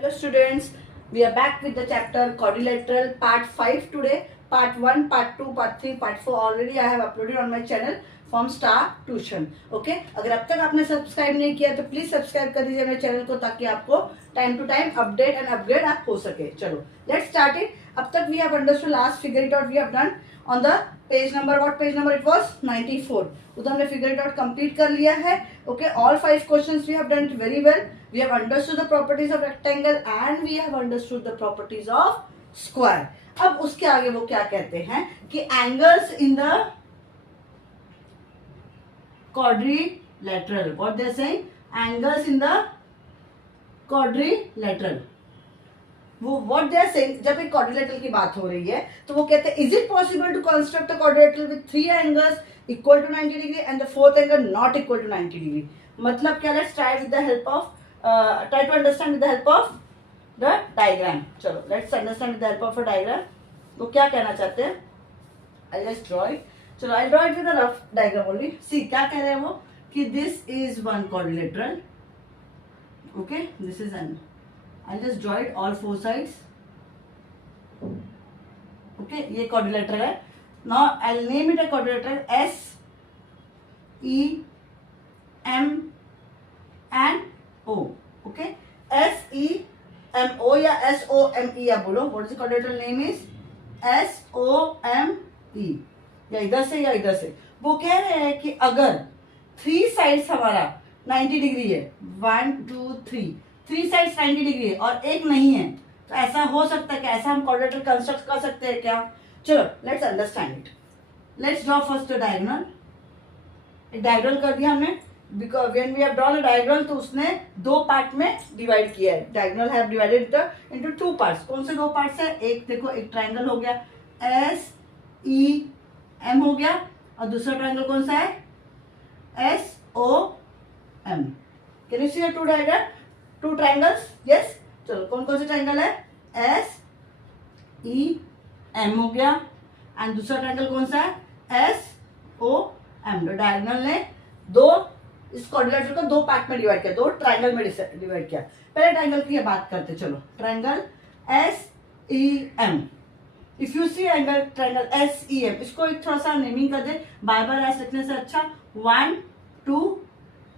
Hello students, we are back with the chapter quadrilateral part 5 today. Part 1, part 2, part 3, part 4 already I have uploaded on my channel from Star Tuition. Okay? अगर अब तक आपने subscribe नहीं किया तो please subscribe कर दीजिए मेरे चैनल को ताकि आपको time to time update and upgrade आप हो सके. चलो लेट्स स्टार्ट इट. अब तक we have understood last figure it out we have done on the page number. What page number it was 94. उधर हमने फिगर इट आउट कंप्लीट कर लिया है. Okay, all 5 questions we have done it very well. We have understood the properties of rectangle and we have understood the properties of square. अब उसके आगे वो क्या कहते हैं कि angles in the quadrilateral. What they are saying? Angles in the quadrilateral. वो what they are saying, जब एक quadrilateral की बात हो रही है तो वो कहते हैं is it possible to construct a quadrilateral with 3 angles equal to 90 degree and the fourth angle not equal to 90 degree. मतलब क्या? Let's try with the help of try to understand with the help of the diagram. चलो let's understand with the help of a diagram. वो क्या कहना चाहते हैं? I'll just draw it. चलो I'll draw it with a rough diagram only. See क्या कह रहे हैं वो कि this is one quadrilateral. Okay, this is an. I'll just draw it all 4 sides. Okay, ये quadrilateral है. Now I'll name it a quadrilateral S E M and O. Okay, S E M O या S O M E आप बोलो. What is the quadrilateral name is S O M E. या इधर से या इधर से. वो कह रहे हैं कि अगर 3 साइड्स हमारा 90 डिग्री है, 1 2 3 साइड्स 90 डिग्री है और एक नहीं है, तो ऐसा हो सकता है कि ऐसा हम quadrilateral कंस्ट्रक्ट कर सकते हैं क्या? चलो let's understand it. Let's draw first a diagonal. एक डायगोनल कर दिया हमने. Because when we have drawn a diagonal तो उसने 2 पार्ट में डिवाइड किया है. Diagonal have divided into 2 parts. कौन से 2 पार्ट्स है? एक देखो, एक ट्रायंगल हो गया एस ई एम हो गया और दूसरा ट्रायंगल कौन सा है? S O M. Can you see the 2 diagram, 2 triangles? Yes. चलो कौन कौन से ट्रायंगल है? एस ई एम हो गया एंड दूसरा ट्रायंगल कौन सा है? S O M. डायगोनल ने इस क्वाड्रिलेटरल को 2 पार्ट में डिवाइड किया, 2 ट्रायंगल में डिवाइड किया. पहले ट्रायंगल की बात करते. चलो triangle S E M. If you see angle triangle S E M, इसको एक थोड़ा सा नेमिंग कर दे. बार बार ऐसे लिखने से अच्छा 1 2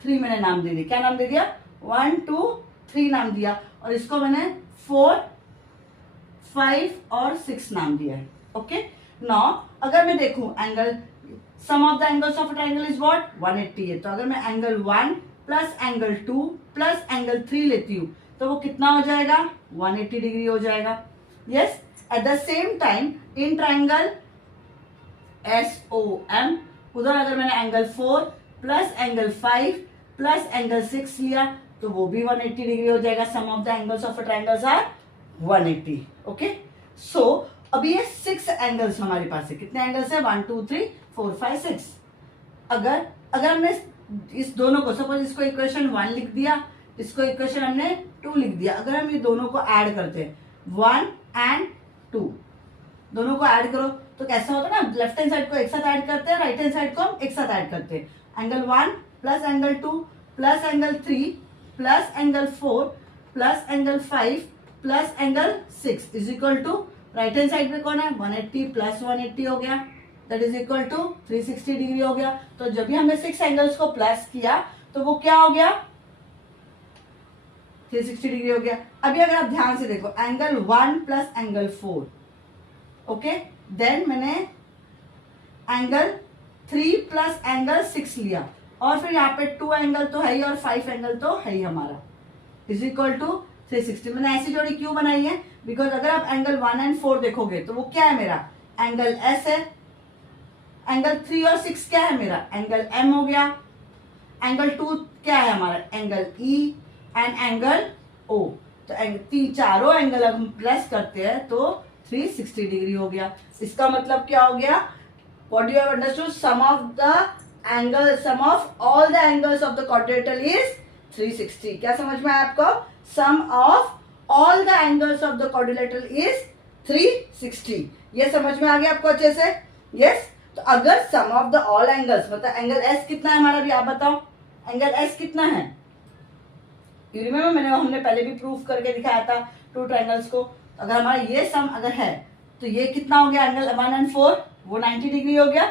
3 मैंने नाम दे दिया. क्या नाम दे दिया? 1 2 3 नाम दिया. और इसको मैंने 4 5 और 6 नाम दिया है. ओके, नाउ अगर मैं देखूं angle sum of the angles of a triangle is what? 180 है. तो अगर मैं angle 1 plus angle 2 plus angle 3 लेती हूँ तो वो कितना हो जाएगा? 180 डिग्री हो जाएगा. Yes. At the same time in triangle S O M, उधर अगर मैंने angle 4 plus angle 5 plus angle 6 लिया तो वो भी 180 डिग्री हो जाएगा. Sum of the angles of a triangles are 180. Okay, so अभी ये 6 एंगल्स हमारे पास है. कितने एंगल्स है? 1 2 3 4 5 6. अगर हमने इस दोनों को, सपोज इसको इक्वेशन 1 लिख दिया, इसको इक्वेशन हमने 2 लिख दिया. अगर हम ये दोनों को ऐड करते हैं 1 एंड 2, दोनों को ऐड करो तो कैसा होता है ना, लेफ्ट हैंड साइड को एक साथ ऐड करते हैं, राइट हैंड साइड को हम एक साथ ऐड करते हैं. Angle 1 plus angle 2 plus angle 3 plus angle 4 plus angle 5 plus angle 6 is equal to right hand side में कौन है? 180 प्लस 180 हो गया, that is equal to 360 degree हो गया. तो जब भी हमने 6 एंगल्स को प्लस किया तो वो क्या हो गया? 360 डिग्री हो गया. अभी अगर आप ध्यान से देखो angle 1 plus angle 4, okay, then मैंने एंगल 3 प्लस एंगल 6 लिया और फिर यहाँ पे 2 एंगल तो है ही और 5 एंगल तो है ही हमारा, इज इक्वल टू 360. मैंने ऐसी जोड़ी क्यों बनाई है? बिकॉज अगर आप एंगल 1 एंड 4 देखोगे तो वो क्या है मेरा? एंगल एस है. एंगल 3 और 6 क्या है मेरा? एंगल एम हो गया. एंगल 2 क्या है हमारा? Angle E and angle O. तो चारों एंगल हम प्लस करते हैं तो 360 डिग्री हो गया. इसका मतलब क्या हो गया? What you have understood? Sum of all the angles of the quadrilateral is 360. क्या समझ में आया आपको? Sum of all the angles of the quadrilateral is 360. ये समझ में आ गया आपको अच्छे से? यस. तो अगर सम ऑफ द ऑल एंगल्स, मतलब एंगल एस कितना है हमारा? भी आप बताओ एंगल एस कितना है? यू रिमेम्बर हमने पहले भी प्रूफ करके दिखाया था टू ट्रायंगल्स को। अगर हमारा ये सम अगर है तो ये कितना हो गया, एंगल 1 and 4 वो 90 डिग्री हो गया।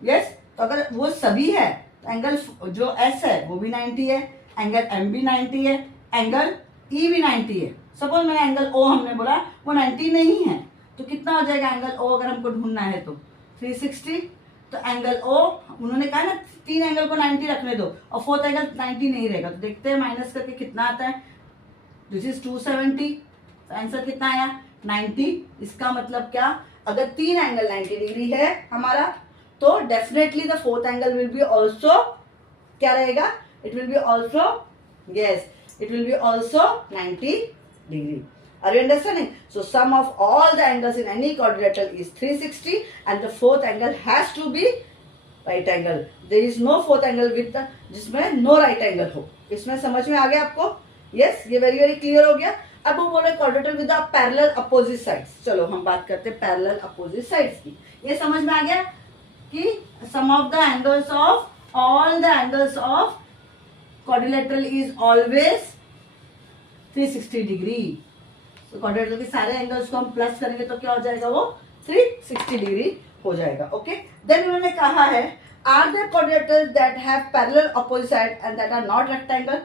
यस, तो अगर वो सभी है तो एंगल जो एस है वो भी 90 है, एंगल एम भी 90 है, एंगल ई भी 90 है। सपोज मैंने एंगल ओ हमने बोला वो 90 नहीं है, तो कितना हो जाएगा एंगल ओ अगर हमको ढूंढना है तो 360। तो एंगल ओ उन्होंने कहा ना 3 एंगल को 90 रखने दो और 4th एंगल 90 नहीं रहेगा, तो देखते हैं माइनस करके कितना आता है। दिस इज 270, तो आंसर कितना आया 90। इसका मतलब क्या, अगर 3 एंगल 90 डिग्री है हमारा तो definitely the 4th angle will be also क्या रहेगा, it will be also, yes it will be also 90 degree. Are you understanding? So sum of all the angles in any quadrilateral is 360 and the 4th angle has to be right angle. There is no 4th angle with the जिसमें no right angle हो। इसमें समझ में आ गया आपको? Yes, ये very very clear हो गया। अब वो बोले quadrilateral with the parallel opposite sides। चलो हम बात करते हैं parallel opposite sides की। ये समझ में आ गया कि sum of the angles of all the angles of quadrilateral is always 360 degree. तो क्वाड्रिलेटरल के सारे एंगल्स को हम प्लस करेंगे तो क्या हो जाएगा, वो 360 डिग्री हो जाएगा। ओके, देन उन्होंने कहा है are there quadrilateral that have parallel opposite side and that are not rectangle.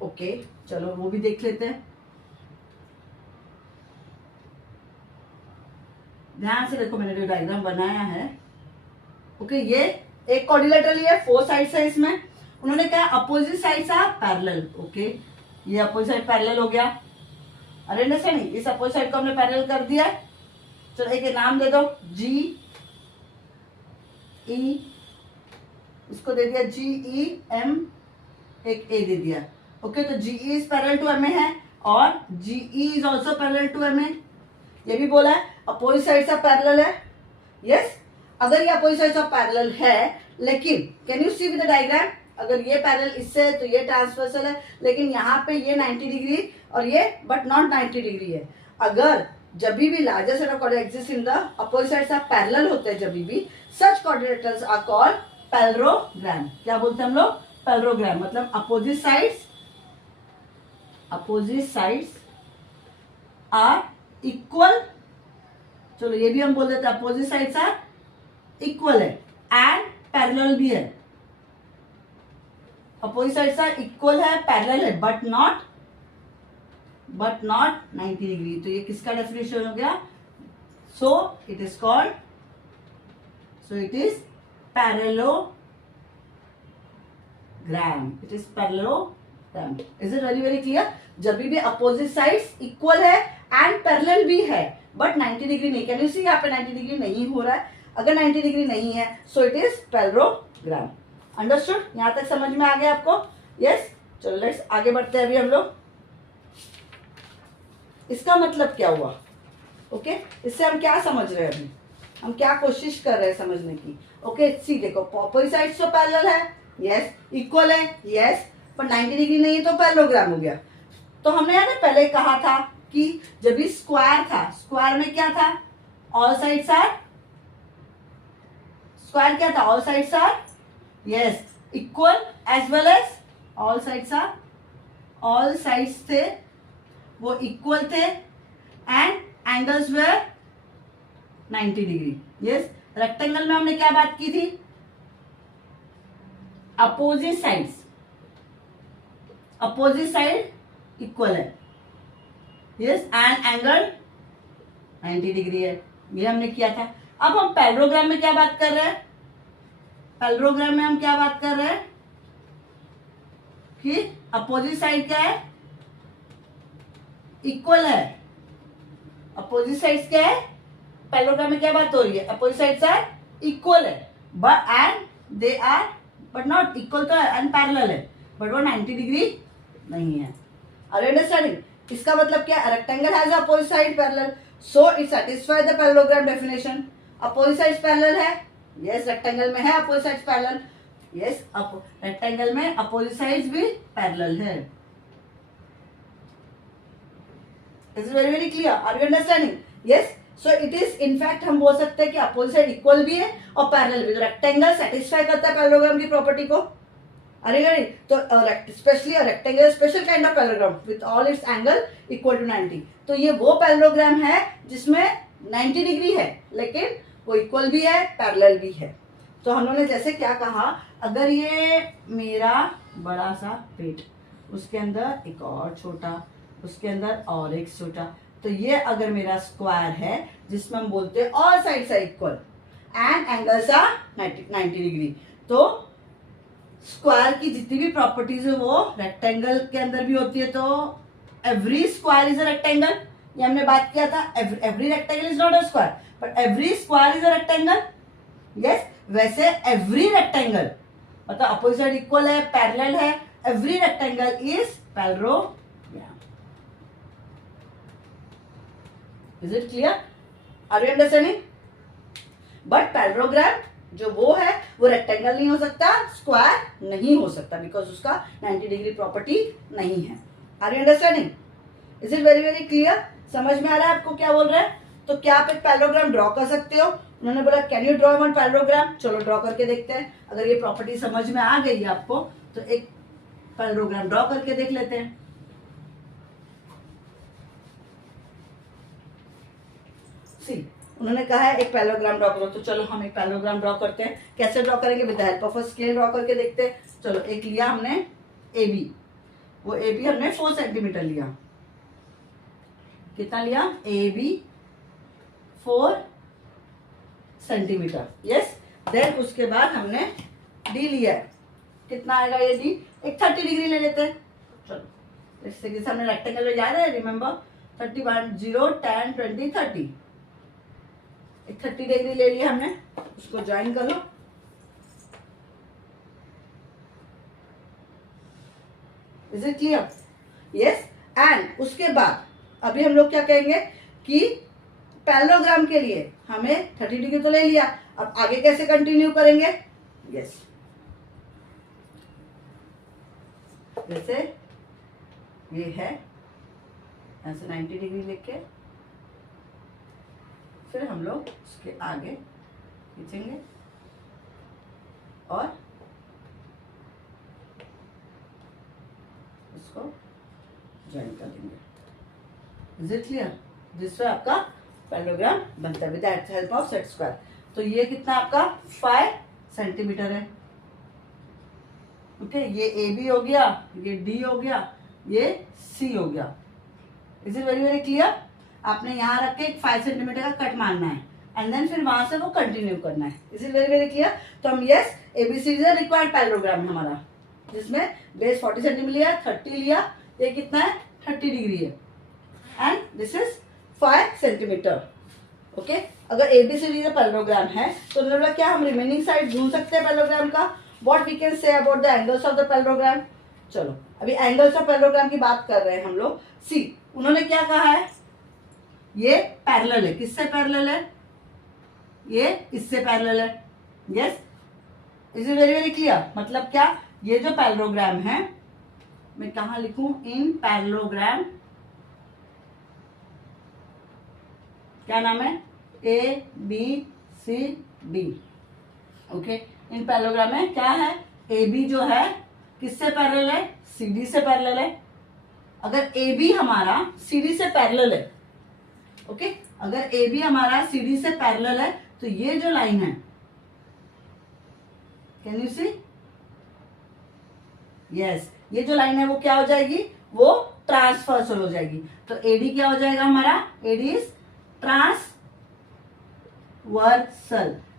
Okay, चलो वो भी देख लेते हैं। ध्यान से देखो, मैंने जो डायग्राम बनाया है, ओके ये एक क्वाड्रिलेटरल है, 4 साइड्स है इसमें। उन्होंने कहा opposite sides are parallel. Okay, ये अपोजिट साइड पैरेलल हो गया। अरे अंडरस्टैंडिंग, इस अपोजिट साइड को हमने पैरेलल कर दिया। चलो एक नाम दे दो जी ई, इसको दे दिया जी ई एम, एक ए दे दिया। ओके, तो G E is parallel to M A है और G E is also parallel to M A. ये भी बोला है अपोजिट साइड से पैरेलल है। यस, अगर ये अपोजिट साइड से पैरेलल है, लेकिन can you see with the diagram, अगर ये पैरेलल इससे है तो ये ट्रांसवर्सल है, लेकिन यहाँ पे ये 90 डिग्री और ये बट नॉट 90 डिग्री है। अगर जब भी larger set of quadrilaterals exist in the opposite sides are parallel होते हैं, जब भी such quadrilaterals are called parallelogram. क्या बोलते हैं हम लोग, पैरेललोग्राम। मतलब अपोजिट साइड्स आर इक्वल। चलो ये भी हम बोल देते हैं अपोजिट साइड्स आर इक्वल है एंड पैरेलल भी है। अपोजिट साइड्स आर इक्वल है, पैरेलल है, बट नॉट 90 डिग्री। तो ये किसका डेफिनेशन हो गया, so it is called, so it is parallelogram. It is parallelogram. Is it very very clear? जब भी अपोजिट साइड्स इक्वल है एंड पैरेलल भी है बट 90 डिग्री नहीं, कैन यू सी यहाँ पे 90 डिग्री नहीं हो रहा है। अगर 90 डिग्री नहीं है so it is parallelogram. Understood? यहां तक समझ में आ गया आपको? यस, चलो लेट्स आगे बढ़ते हैं अभी हम लोग। इसका मतलब क्या हुआ? ओके, इससे हम क्या समझ रहे हैं, अभी हम क्या कोशिश कर रहे हैं समझने की। ओके, सी देखो अपोजिट साइड्स तो पैरेलल है, यस, इक्वल है, यस, पर 90 डिग्री नहीं है तो पैरेललोग्राम हो गया। तो हमने यार पहले कहा था कि जब भी स्क्वायर था, स्क्वायर में क्या था, ऑल साइड्स आर, स्क्वायर क्या था, all sides are yes equal as well as all sides are, all sides थे वो इक्वल थे and angles were 90 degree. Yes, rectangle में हमने क्या बात की थी, अपोजिट साइड इक्वल है, यस, एंड एंगल 90 डिग्री है, ये हमने किया था। अब हम पैरेललोग्राम में क्या बात कर रहे हैं, पैरेललोग्राम में हम क्या बात कर रहे हैं कि अपोजिट साइड क्या है, इक्वल है। अपोजिट साइड्स क्या है, पैरेललोग्राम में क्या बात हो रही है, अपोजिट साइड्स आर इक्वल है but and they are but not equal, तो एंड पैरेलल है बट वो 90 डिग्री नहीं है। Are you understanding? इसका मतलब क्या, rectangle has opposite side parallel, so it satisfy the parallelogram definition. Opposite sides parallel है, यस, रेक्टेंगल में है opposite sides parallel, yes, rectangle में अपोजिट साइड्स भी पैरेलल है। This is very very clear. Are you understanding? Yes, so it is in fact हम बोल सकते हैं कि अपोजिट साइड इक्वल भी है और पैरेलल भी। तो रेक्टेंगल सेटिस्फाई करता है पैरेललोग्राम की प्रॉपर्टी को। अरे अरे, तो specially rectangular special kind of parallelogram with all its angle equal to 90। तो ये वो पैरेललोग्राम है जिसमें 90 डिग्री है, लेकिन वो इक्वल भी है, पैरेलल भी है। तो हम लोगों ने जैसे क्या कहा, अगर ये मेरा बड़ा सा पेट, उसके अंदर एक और छोटा, उसके अंदर और एक छोटा, तो ये अगर मेरा स्क्वायर है जिसमें हम बोलते हैं all sides are equal and angles are 90 degree, तो स्क्वायर की जितनी भी प्रॉपर्टीज है वो रेक्टेंगल के अंदर भी होती है। तो every square is a rectangle, ये हमने बात किया था। Every rectangle is not a square but every square is a rectangle. Yes, वैसे एवरी रेक्टेंगल मतलब अपोजिट साइड इक्वल है, पैरेलल है, every rectangle is parallelogram. Is it clear? Are you understanding? But parallelogram जो वो है वो rectangle नहीं हो सकता, स्क्वायर नहीं हो सकता, बिकॉज उसका 90 डिग्री प्रॉपर्टी नहीं है। Are you understanding? Is it very very clear? समझ में आ रहा है आपको क्या बोल रहे हैं? तो क्या आप एक पैरेललोग्राम ड्रॉ कर सकते हो? उन्होंने बोला can you draw one parallelogram. चलो ड्रॉ करके देखते हैं। अगर ये प्रॉपर्टी समझ में आ गई आपको तो एक पैरेललोग्राम ड्रॉ करके देख लेते हैं। सी, उन्होंने कहा है एक पैरेललोग्राम ड्रॉ करो, तो चलो हम एक पैरेललोग्राम ड्रॉ करते हैं। कैसे ड्रॉ करेंगे? With the help of a scale draw करके देखते हैं। चलो, एक लिया हमने ए बी, वो ए बी हमने 4 सेंटीमीटर लिया। कितना लिया? A B 4 centimetre. Yes, then उसके बाद हमने डी लिया है। कितना आएगा ये डी? एक 30 डिग्री ले लेते हैं। चलो, इससे जैसे हमने रेक्टेंगल में याद है, रिमेंबर 31 0 10 20 30, एक 30 डिग्री ले लिया हमने, उसको ज्वाइन कर लो। Is it clear? Yes, and उसके बाद अभी हम लोग क्या कहेंगे कि पैरेललोग्राम के लिए हमें 30 डिग्री तो ले लिया, अब आगे कैसे कंटिन्यू करेंगे? यस, जैसे ये है ऐसे 90 डिग्री लेके फिर हम लोग उसके आगे खींचेंगे और इसको ज्वाइन कर देंगे। Is it clear? जिससे आपका पैरेललोग्राम बनता है with the help of set square. तो ये कितना आपका 5 सेंटीमीटर है। ओके, ये ए बी हो गया, ये डी हो गया, ये सी हो गया। Is it very very clear? आपने यहाँ रख के एक 5 सेंटीमीटर का कट मारना है एंड देन फिर वहां से वो कंटिन्यू करना है। Is it very very clear? तो हम यस, एबीसी रिक्वायर्ड पैरेललोग्राम है हमारा, जिसमें बेस 40 सेंटीमीटर लिया, 30 लिया, ये कितना है? 30 डिग्री है and this is 5 centimetre. Okay, अगर एबीसी पैरेललोग्राम है तो मतलब क्या हम रिमेनिंग साइड ढूंढ सकते हैं पैरेललोग्राम का? What we can say about the angles of the parallelogram? चलो, अभी एंगल्स ऑफ पैरेललोग्राम की बात कर रहे हैं हम लोग। सी, उन्होंने क्या कहा है? ये पैरेलल है। किससे पैरेलल है? ये इससे पैरेलल है। Yes, is it very very clear? मतलब क्या, ये जो पैरेललोग्राम है, मैं कहा लिखूं? इन पैरेललोग्राम क्या नाम है? A B C D. Okay, इन पैरेललोग्राम में क्या है? ए बी जो है किससे पैरेलल है? सी डी से पैरेलल है। अगर ए बी हमारा सी डी से पैरेलल है, ओके, अगर ए बी हमारा सी डी से पैरेलल है तो ये जो लाइन है, कैन यू सी? यस, ये जो लाइन है वो क्या हो जाएगी? वो ट्रांसवर्सल हो जाएगी। तो एडी क्या हो जाएगा हमारा? AD is transversal.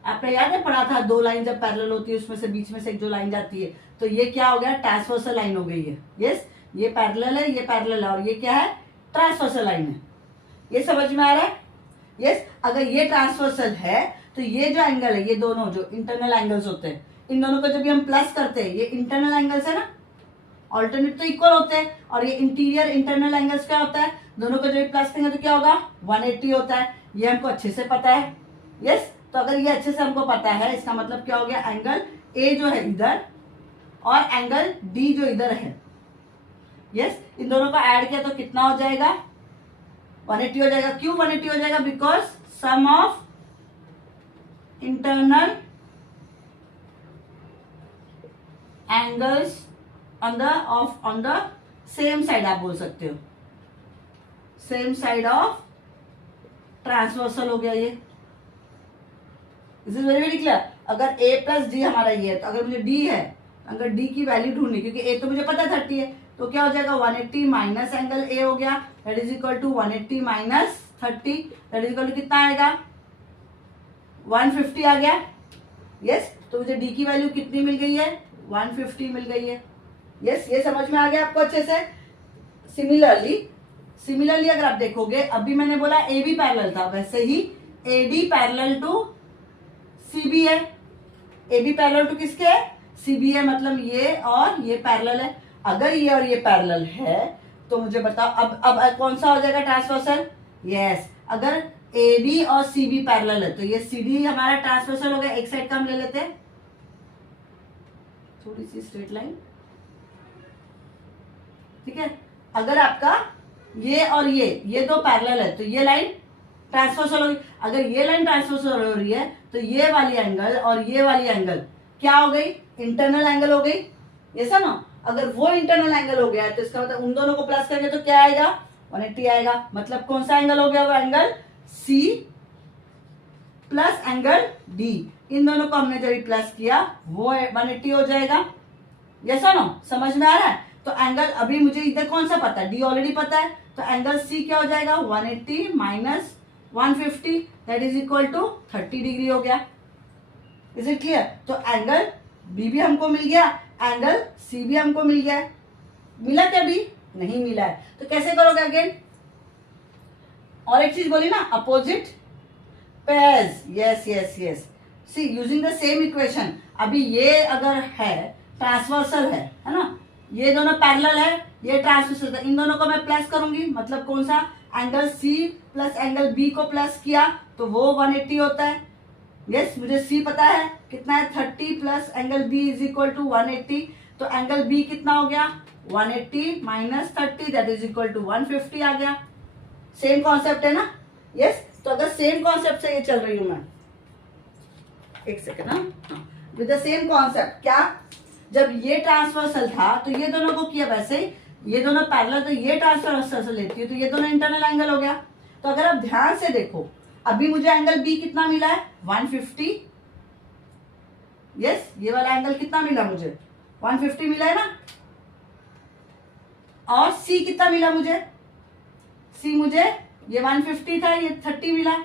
आपने याद है पढ़ा था, 2 लाइन जब पैरेलल होती है उसमें से बीच में से एक जो लाइन जाती है, तो ये क्या हो गया? ट्रांसवर्सल लाइन हो गई है। यस, ये पैरेलल है, ये पैरेलल है, और ये क्या है? ट्रांसवर्सल लाइन है। ये समझ में आ रहा है? यस, अगर ये ट्रांसवर्सल है तो ये जो एंगल है, ये दोनों जो इंटरनल एंगल्स होते हैं, इन दोनों को जब हम प्लस करते हैं, ये इंटरनल एंगल्स है ना, ऑल्टरनेट तो इक्वल होते हैं, और ये इंटीरियर इंटरनल एंगल्स क्या होता है? दोनों को जब प्लस करेंगे तो क्या होगा? 180 होता है। ये हमको अच्छे से पता है। यस, तो अगर ये अच्छे से हमको पता है, इसका मतलब क्या हो गया? एंगल ए जो है इधर और एंगल डी जो इधर है, यस, इन दोनों को ऐड किया तो कितना हो जाएगा? 180 हो जाएगा। क्यों 180 हो जाएगा? Because sum of internal angles on the same side, आप बोल सकते हो सेम साइड ऑफ ट्रांसवर्सल हो गया ये। This is very very clear. अगर a प्लस डी हमारा ये है, तो अगर मुझे d है, अगर d की वैल्यू ढूंढनी, क्योंकि a तो मुझे पता 30 है, तो क्या हो जाएगा 180 माइनस एंगल a हो गया, that is equal to 180 minus 30, that is equal to कितना आएगा 150 आ गया। यस, तो मुझे d की वैल्यू कितनी मिल गई है 150 मिल गई है। यस, ये समझ में आ गया आपको अच्छे से। सिमिलरली अगर आप देखोगे, अभी मैंने बोला ए बी पैरेलल था, वैसे ही A D parallel to C B है। ए बी पैरेलल टू किसके है, सी बी है, मतलब ये और ये पैरेलल है। अगर ये और ये पैरेलल है तो मुझे बताओ अब कौन सा हो जाएगा ट्रांसवर्सल। यस, अगर ए बी और सी बी पैरेलल है तो ये सी डी हमारा ट्रांसवर्सल हो गया। एक साइड का हम ले लेते हैं, थोड़ी सी स्ट्रेट लाइन, ठीक है। अगर आपका ये और ये दो पैरेलल है तो ये लाइन ट्रांसवर्सल होगी। अगर ये लाइन ट्रांसवर्सल हो रही है तो ये वाली एंगल और ये वाली एंगल क्या हो गई, इंटरनल एंगल हो गई। ये ना, अगर वो इंटरनल एंगल हो गया तो इसका मतलब उन दोनों को प्लस करेंगे तो क्या आएगा 180 आएगा। मतलब कौन सा एंगल हो गया, वो angle C plus angle D, इन दोनों को हमने जब प्लस किया वो 180 हो जाएगा। ये नो, समझ में आ रहा है। तो एंगल अभी मुझे इधर कौन सा पता है, D ऑलरेडी पता है, तो एंगल C क्या हो जाएगा 180 minus 150, that is equal to 30 degree हो गया। Is it clear. तो एंगल B भी हमको मिल गया, एंगल C भी हमको मिल गया। मिला क्या B, नहीं मिला है, तो कैसे करोगे अगेन। और एक चीज बोली ना, opposite pairs. Yes yes yes, see using the same equation. अभी ये अगर है ट्रांसवर्सल है ना, ये दोनों पैरेलल है, ये ट्रांसवर्सल है, इन दोनों को मैं प्लस करूंगी, मतलब कौन सा angle C plus angle B को प्लस किया तो वो 180 होता है। यस, मुझे C पता है कितना है 30 plus angle B is equal to 180, तो एंगल B कितना हो गया 180 minus 30, that is equal to 150 आ गया। सेम कॉन्सेप्ट है ना। यस, तो अगर सेम कॉन्सेप्ट से ये चल रही हूं मैं, एक सेकेंड ना, विद द सेम कॉन्सेप्ट, क्या जब ये ट्रांसवर्सल था तो ये दोनों को किया, वैसे ये दोनों पैरेलल, तो ये ट्रांसवर्सल लेती है तो ये दोनों इंटरनल एंगल हो गया। तो अगर आप ध्यान से देखो, अभी मुझे एंगल B कितना मिला है 150। यस, ये वाला एंगल कितना मिला मुझे 150 मिला है ना। और C कितना मिला मुझे, C मुझे ये 150 था, ये 30 मिला।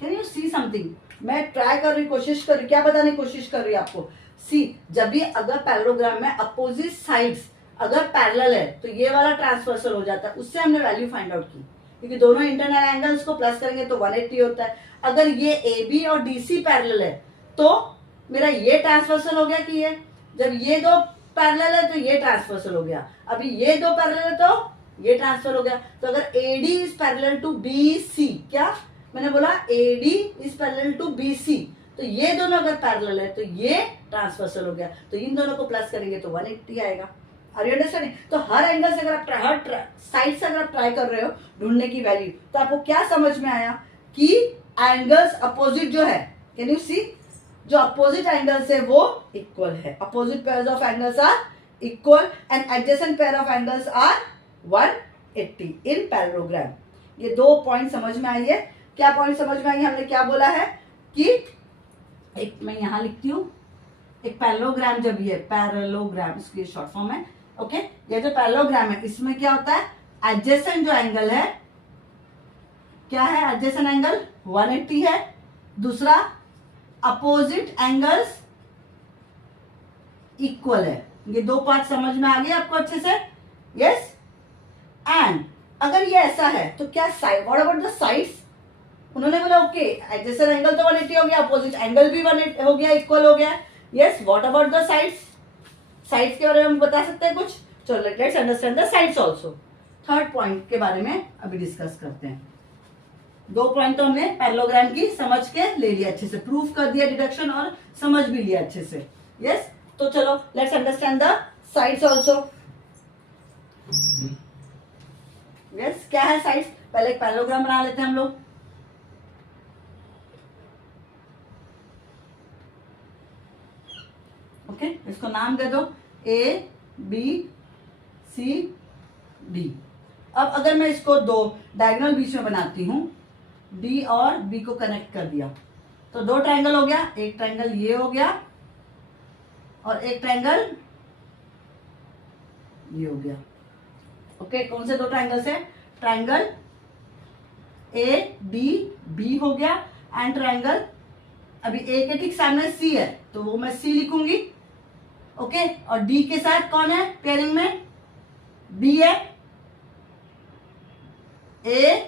कैन यू सी समथिंग, मैं ट्राई कर रही, कोशिश कर रही, क्या बताने की कोशिश कर रही है आपको। सी, जब भी अगर पैरेललोग्राम में अपोजिट साइड्स अगर पैरेलल है तो ये वाला ट्रांसवर्सल हो जाता है, उससे हमने वैल्यू फाइंड आउट की, क्योंकि दोनों इंटरनल एंगल्स को प्लस करेंगे तो 180 होता है। अगर ये AB और DC पैरेलल है तो मेरा ये ट्रांसवर्सल हो गया कि ये, जब ये दो पैरेलल है तो ये ट्रांसवर्सल हो गया, अभी ये दो पैरेलल है तो ये ट्रांसफर हो गया। तो अगर AD is parallel to BC, क्या मैंने बोला AD is parallel to BC, तो ये दोनों अगर पैरेलल है तो ये ट्रांसवर्सल हो गया, तो इन दोनों को प्लस करेंगे तो 180 आएगा। Are you understanding. तो हर एंगल से अगर आप हर साइड से अगर आप ट्राई कर रहे हो ढूंढने की वैल्यू, तो आपको क्या समझ में आया कि एंगल्स अपोजिट जो है, कैन यू सी, जो अपोजिट एंगल्स है वो इक्वल है, opposite pairs of angles are equal and adjacent pair of angles are 180 in parallelogram. ये दो पॉइंट समझ में आई है। क्या पॉइंट समझ में आई, हमने क्या बोला है कि एक मैं यहां लिखती हूं, एक पैरेललोग्राम, जब ये पैरेललोग्राम, इसकी शॉर्ट फॉर्म है, ओके। ये जो पैरेललोग्राम है इसमें क्या होता है, एडजेसेंट जो एंगल है क्या है, एडजेसेंट एंगल 180 है, दूसरा अपोजिट एंगल्स इक्वल है। ये दो पार्ट समझ में आ गए आपको अच्छे से। यस, एंड अगर ये ऐसा है तो क्या side, what about the sides, उन्होंने बोला ओके एडजेसेंट एंगल तो 180 हो गया, अपोजिट एंगल भी 180 हो गया, इक्वल हो गया। Yes, what about the sides, sides के बारे में हम बता सकते हैं कुछ। चलो let's understand the sides also. Third point के बारे में अभी डिस्कस करते हैं। दो पॉइंट तो हमने पैरेललोग्राम की समझ के ले लिया, अच्छे से प्रूफ कर दिया डिडक्शन, और समझ भी लिया अच्छे से। यस, तो चलो let's understand the sides also. Yes, क्या है साइड्स, पहले एक पैरेललोग्राम बना लेते हैं हम लोग। ओके, इसको नाम दे दो ABCD। अब अगर मैं इसको दो डायगोनल बीच में बनाती हूं, D और B को कनेक्ट कर दिया तो दो ट्रायंगल हो गया, एक ट्रायंगल ये हो गया और एक ट्रायंगल ये हो गया। ओके, कौन से दो ट्रायंगल से? ट्रायंगल ADB हो गया एंड ट्रायंगल, अभी A के ठीक सामने C है तो वो मैं C लिखूंगी। ओके, और D के साथ कौन है पेयरिंग में? B है, ABD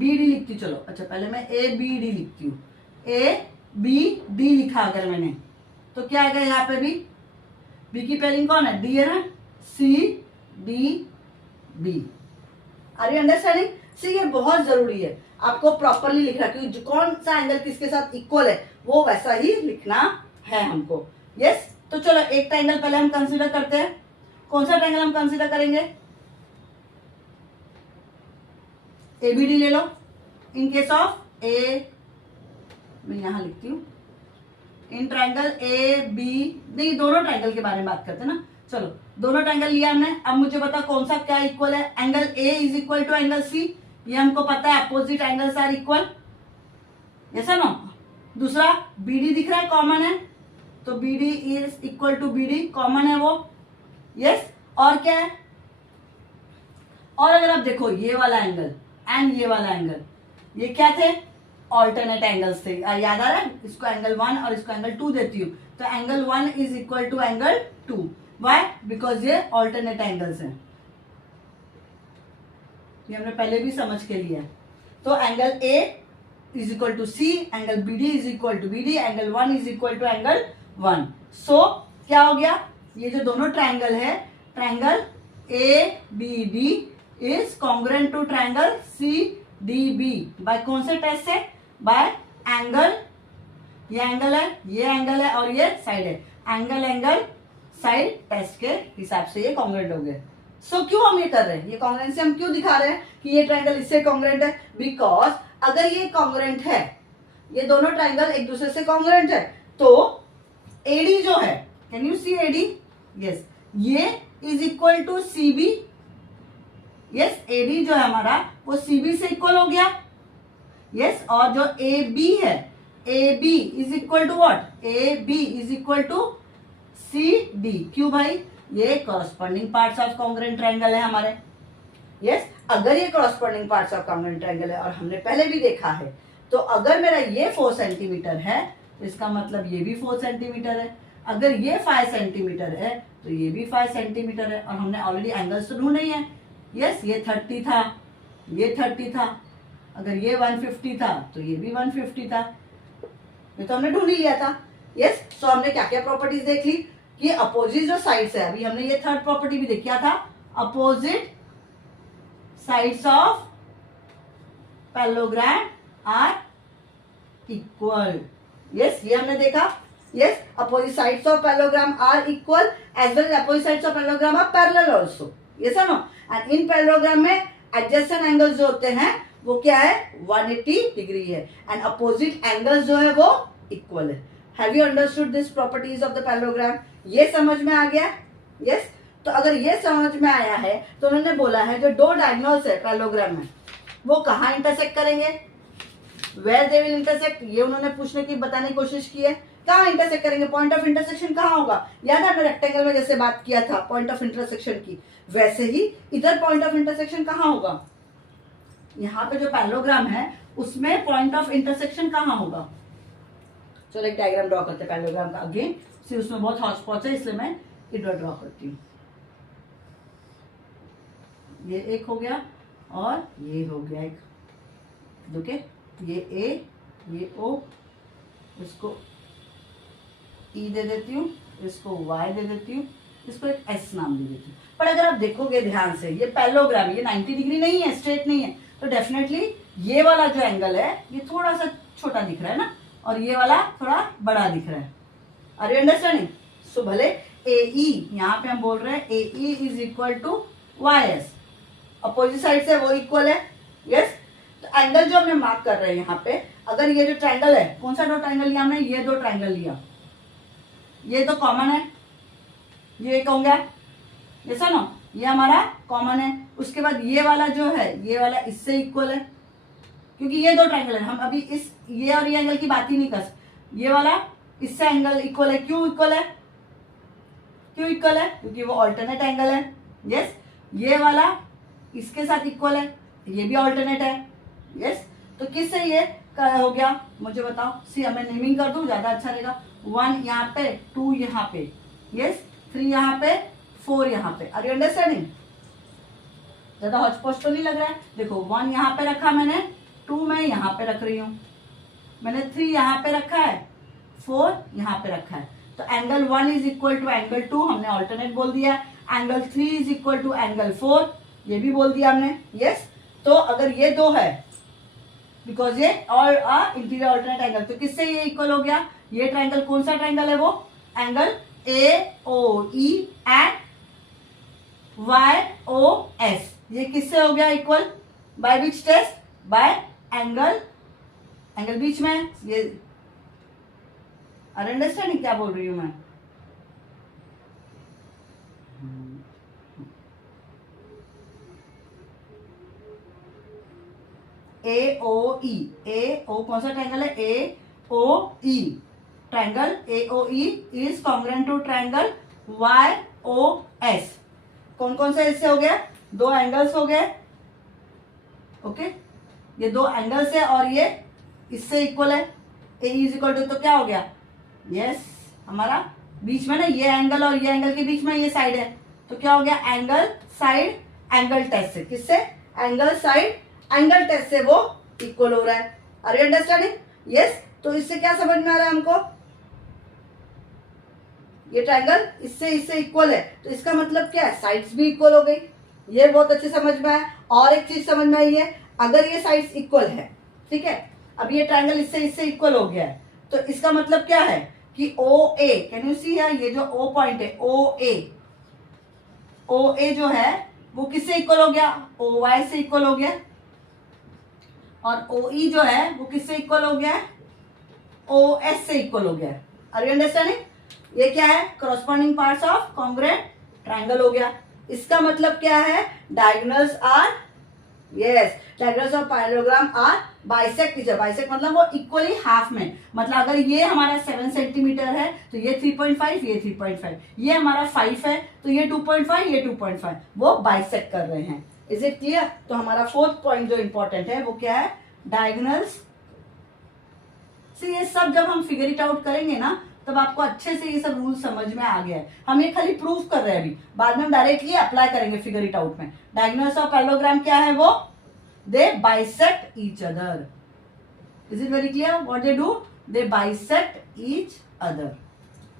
लिखती हूँ। चलो अच्छा, पहले मैं ABD लिखती हूँ। ABD लिखा अगर मैंने तो क्या आएगा यहाँ पे भी? B की पेयरिंग कौन है? D है ना, CDB। Are you understanding? See, ये बहुत जरूरी है आपको प्रॉपरली लिखना, क्योंकि कौन सा एंगल किसके साथ इक्वल है वो वैसा ही लिखना है हमको। यस, तो चलो एक ट्रायंगल पहले हम कंसीडर करते हैं। कौन सा ट्रायंगल हम कंसीडर करेंगे? एबीडी ले लो। इन केस ऑफ ए, मैं यहां लिखती हूं, इन ट्रायंगल ए बी, नहीं दोनों ट्रायंगल के बारे में बात करते हैं ना। चलो दोनों ट्रायंगल लिया हमने, अब मुझे बता कौन सा क्या इक्वल है। Angle A is equal to angle C, ये हमको पता है, अपोजिट एंगल्स आर इक्वल, ऐसा ना। दूसरा बीडी दिख रहा है, कॉमन है, तो BD is equal to BD, common है वो। यस, और क्या है? और अगर आप देखो ये वाला एंगल एंड ये वाला एंगल, ये क्या थे? ऑल्टरनेट एंगल्स थे। याद आ रहा है? इसको एंगल 1 और इसको एंगल 2 देती हूँ, तो angle 1 is equal to angle 2। Why? Because ये ऑल्टरनेट एंगल्स हैं, ये हमने पहले भी समझ के लिया है। तो angle A is equal to C, angle B D is equal to B D, angle 1 is equal to angle 1। So क्या हो गया? ये जो दोनों ट्रायंगल है, triangle A B D is congruent to triangle C D B by कौन से test से? बाय एंगल, ये एंगल है, ये एंगल है और ये साइड है, एंगल एंगल साइड टेस्ट के हिसाब से ये कॉन्ग्रुएंट हो गए। सो क्यों हम ये कर रहे हैं? ये कॉन्ग्रुएंसी हम क्यों दिखा रहे हैं कि ये ट्रायंगल इससे कॉन्ग्रुएंट है? बिकॉज अगर ये कॉन्ग्रुएंट है, ये दोनों ट्रायंगल एक दूसरे से कॉन्ग्रुएंट है, तो एडी जो है, can you see AD? Yes, ये is equal to CB. Yes, AD जो है हमारा वो सीबी से इक्वल हो गया। यस, और जो ए बी है, A B is equal to what? A B is equal to C D. क्यों भाई? ये corresponding parts of congruent triangle है हमारे। यस, अगर ये corresponding parts of congruent triangle है और हमने पहले भी देखा है, तो अगर मेरा ये 4 सेंटीमीटर है तो इसका मतलब ये भी 4 सेंटीमीटर है। अगर ये 5 सेंटीमीटर है तो ये भी 5 सेंटीमीटर है, और हमने ऑलरेडी एंगल्स तो ढूंढे ही है। यस, ये 30 था, ये 30 था, अगर ये 150 था तो ये भी 150 था, ये तो हमने ढूंढ ही लिया था। यस, सो हमने क्या क्या प्रॉपर्टीज देख ली कि अपोजिट जो साइड्स है, अभी हमने ये थर्ड प्रॉपर्टी भी देखा था, opposite sides of parallelogram are equal. Yes, ये हमने देखा। Yes, opposite sides of parallelogram are equal as well as opposite sides of parallelogram are parallel also. Yes और नो? एंड इन पैरेललोग्राम में adjacent angles जो होते हैं वो क्या है? 180 डिग्री है, एंड अपोजिट एंगल्स जो है वो इक्वल है। Have you understood this properties of the parallelogram? ये समझ में आ गया? यस, तो अगर ये समझ में आया है तो उन्होंने बोला है जो दो डायगोनल्स है पैरेललोग्राम में वो कहाँ इंटरसेक्ट करेंगे? वेयर दे विल इंटरसेक्ट, ये उन्होंने पूछने की बताने की कोशिश की है। कहाँ इंटरसेक्ट करेंगे? पॉइंट ऑफ इंटरसेक्शन कहाँ होगा? याद है रेक्टेंगल में जैसे बात किया था पॉइंट ऑफ इंटरसेक्शन की, वैसे ही इधर पॉइंट ऑफ इंटरसेक्शन कहाँ होगा? यहाँ पे जो पैरेललोग्राम है उसमें पॉइंट ऑफ इंटरसेक्शन कहाँ होगा? चलो एक डायग्राम ड्रॉ करते हैं पैरेललोग्राम का। अगेन सी उसमें बहुत हॉच पॉच है, इसलिए मैं इधर ड्रॉ करती हूँ। ये एक हो गया और ये हो गया एक, ओके, ये ए, ये ओ, इसको ई दे देती हूँ, इसको वाई दे देती हूँ, इसको एक एस नाम दे देती हूँ। पर अगर आप देखोगे ध्यान से, ये पैरेललोग्राम, ये 90 डिग्री नहीं है, स्ट्रेट नहीं है, तो डेफिनेटली ये वाला जो एंगल है ये थोड़ा सा छोटा दिख रहा है ना, और ये वाला थोड़ा बड़ा दिख रहा है। Are you understanding? सो भले ए ई, यहाँ पे हम बोल रहे हैं A E is equal to Y S, opposite side से वो इक्वल है। यस, तो एंगल जो हमने मार्क कर रहे हैं यहाँ पे, अगर ये जो ट्रायंगल है, कौन सा दो ट्रायंगल लिया हमने? ये दो ट्रायंगल लिया। ये तो कॉमन है, ये एक हो गया, ये सुनो ये हमारा कॉमन है। उसके बाद ये वाला जो है ये वाला इससे इक्वल है, क्योंकि ये दो ट्रायंगल है, हम अभी इस ये और ये एंगल की बात ही नहीं कर सकते। ये वाला इससे एंगल इक्वल है, क्यों इक्वल है, क्यों इक्वल है, क्योंकि वो ऑल्टरनेट एंगल है। यस, ये वाला इसके साथ इक्वल है, ये भी ऑल्टरनेट है। यस, तो किससे ये हो गया मुझे बताओ। सी मैं नेमिंग कर दूं, ज्यादा अच्छा रहेगा। 1 यहाँ पे, 2 यहाँ पे, यस 3 यहाँ पे, 4 यहाँ पे। Are you understanding? ज्यादा हॉचपॉच तो नहीं लग रहा है? देखो 1 यहाँ पे रखा मैंने, 2 मैं यहाँ पे रख रही हूँ, मैंने 3 यहाँ पे रखा है, 4 यहाँ पे रखा है। तो angle 1 is equal to angle 2 हमने ऑल्टरनेट बोल दिया। Angle 3 is equal to angle 4 ये भी बोल दिया हमने। यस, तो अगर ये दो है, बिकॉज ये और इंटीरियर ऑल्टरनेट एंगल, तो किससे ये इक्वल हो गया? ये ट्रायंगल कौन सा ट्रायंगल है? वो एंगल AOE एंड YOS। ये किससे हो गया equal? By which test? By angle, angle बीच में ये। आर अंडरस्टैंडिंग क्या बोल रही हूं मैं? AOE, AO कौन सा ट्रायंगल है? AOE triangle AOE is congruent to triangle YOS। कौन कौन से इससे हो गया? दो एंगल्स हो गए। ओके, ये दो एंगल्स है और ये इससे इक्वल है। ए इज इक्वल टू, तो क्या हो गया? यस, हमारा बीच में ना ये एंगल और ये एंगल के बीच में ये साइड है, तो क्या हो गया? एंगल साइड एंगल टेस्ट से, किससे? एंगल साइड एंगल टेस्ट से वो इक्वल हो रहा है। Are you understanding? यस, तो इससे क्या समझ में आ रहा है हमको? ये ट्रायंगल इससे इससे इक्वल है, तो इसका मतलब क्या है? साइड्स भी इक्वल हो गई। ये बहुत अच्छे समझ में आया। और एक चीज समझ में आई है, अगर ये साइड्स इक्वल है, ठीक है, अब ये ट्रायंगल इससे इससे इक्वल हो गया है, तो इसका मतलब क्या है कि OA, कैन यू सी है, ये जो O पॉइंट है OA जो है वो किससे इक्वल हो गया? OY से इक्वल हो गया। और OE जो है वो किससे इक्वल हो गया? OS से इक्वल हो गया। Are you understanding? ये क्या है? Corresponding parts of congruent triangle हो गया। इसका मतलब क्या है? Diagonals are, yes, diagonals of parallelogram are bisect each other. Bisect मतलब वो इक्वली हाफ में, मतलब अगर ये हमारा 7 सेंटीमीटर है तो ये 3.5, ये 3.5, ये हमारा 5 है तो ये 2.5, ये 2.5, वो बाइसेक्ट कर रहे हैं। Is it clear? तो हमारा 4th पॉइंट जो इंपॉर्टेंट है वो क्या है? डायगोनल्स। से ये सब जब हम फिगर इट आउट करेंगे ना, तब आपको अच्छे से ये सब रूल समझ में आ गया है। हम ये खाली प्रूव कर रहे हैं अभी, बाद में हम डायरेक्टली अप्लाई करेंगे फिगर इट आउट में। डायगोनल्स ऑफ पैरेललोग्राम क्या है? वो they bisect each other. Is it very clear? What they do? They bisect each other.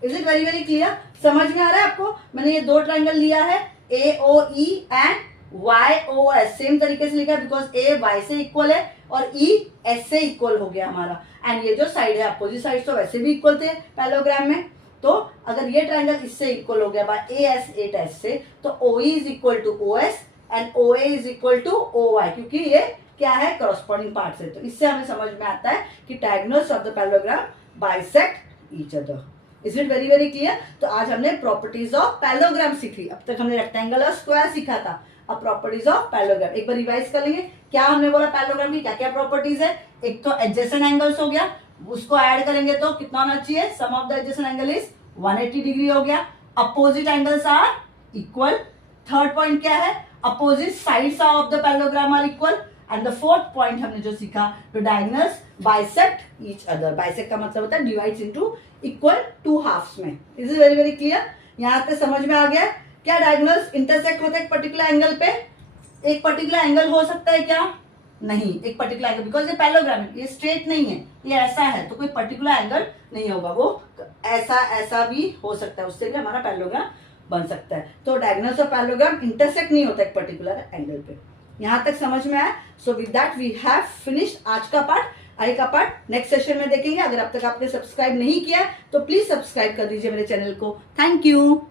Is it very very clear? समझ में आ रहा है आपको? मैंने ये दो ट्रायंगल लिया है, AOE एंड YOS, सेम तरीके से लिखा है, बिकॉज A Y से इक्वल है और E S से इक्वल हो गया हमारा। एंड ये जो साइड है, अपोजिट साइड तो वैसे भी इक्वल थे पैरेललोग्राम में, तो अगर ये ट्रायंगल इससे इक्वल हो गया बाय AS 8S से, तो OE is equal to OS and OA is equal to OY, क्योंकि ये क्या है? करॉस्पॉन्डिंग पार्ट से। तो इससे हमें समझ में आता है कि diagonals of the parallelogram bisect each other. Is it very very clear? तो आज हमने प्रॉपर्टीज ऑफ पैरेललोग्राम सीखी। अब तक हमने रेक्टेंगल और स्क्वायर सीखा था, अब प्रॉपर्टीज ऑफ पैरेललोग्राम एक बार रिवाइज कर लेंगे। क्या हमने बोला? पैरेललोग्राम की क्या क्या प्रॉपर्टीज है? एक तो एडजेसेंट एंगल्स हो गया, उसको ऐड करेंगे तो कितना होना चाहिए? Sum of the adjacent angle is 180 degree हो गया। Opposite angles are equal. Third point क्या है? Opposite sides of the parallelogram are equal. And the fourth point हमने जो सीखा, तो diagonals bisect each other. Bisect का मतलब होता है divides into equal two halves में। Is it very very clear? यहाँ पे समझ में आ गया? क्या डायगोनल्स इंटरसेक्ट होते हैं एक पर्टिकुलर एंगल पे? एक पर्टिकुलर एंगल हो सकता है क्या? नहीं, एक पर्टिकुलर एंगल, बिकॉज ये पैरेललोग्राम है, ये स्ट्रेट नहीं है, ये ऐसा है, तो कोई पर्टिकुलर एंगल नहीं होगा, वो ऐसा ऐसा भी हो सकता है, उससे भी हमारा पैरेललोग्राम बन सकता है। तो डायगोनल्स ऑफ पैरेललोग्राम इंटरसेक्ट नहीं होता एक पर्टिकुलर एंगल पे। यहाँ तक समझ में आया? So with that we have finished आज का पार्ट। आगे का पार्ट नेक्स्ट सेशन में देखेंगे। अगर अब तक आपने सब्सक्राइब नहीं किया तो प्लीज सब्सक्राइब कर दीजिए मेरे चैनल को। Thank you.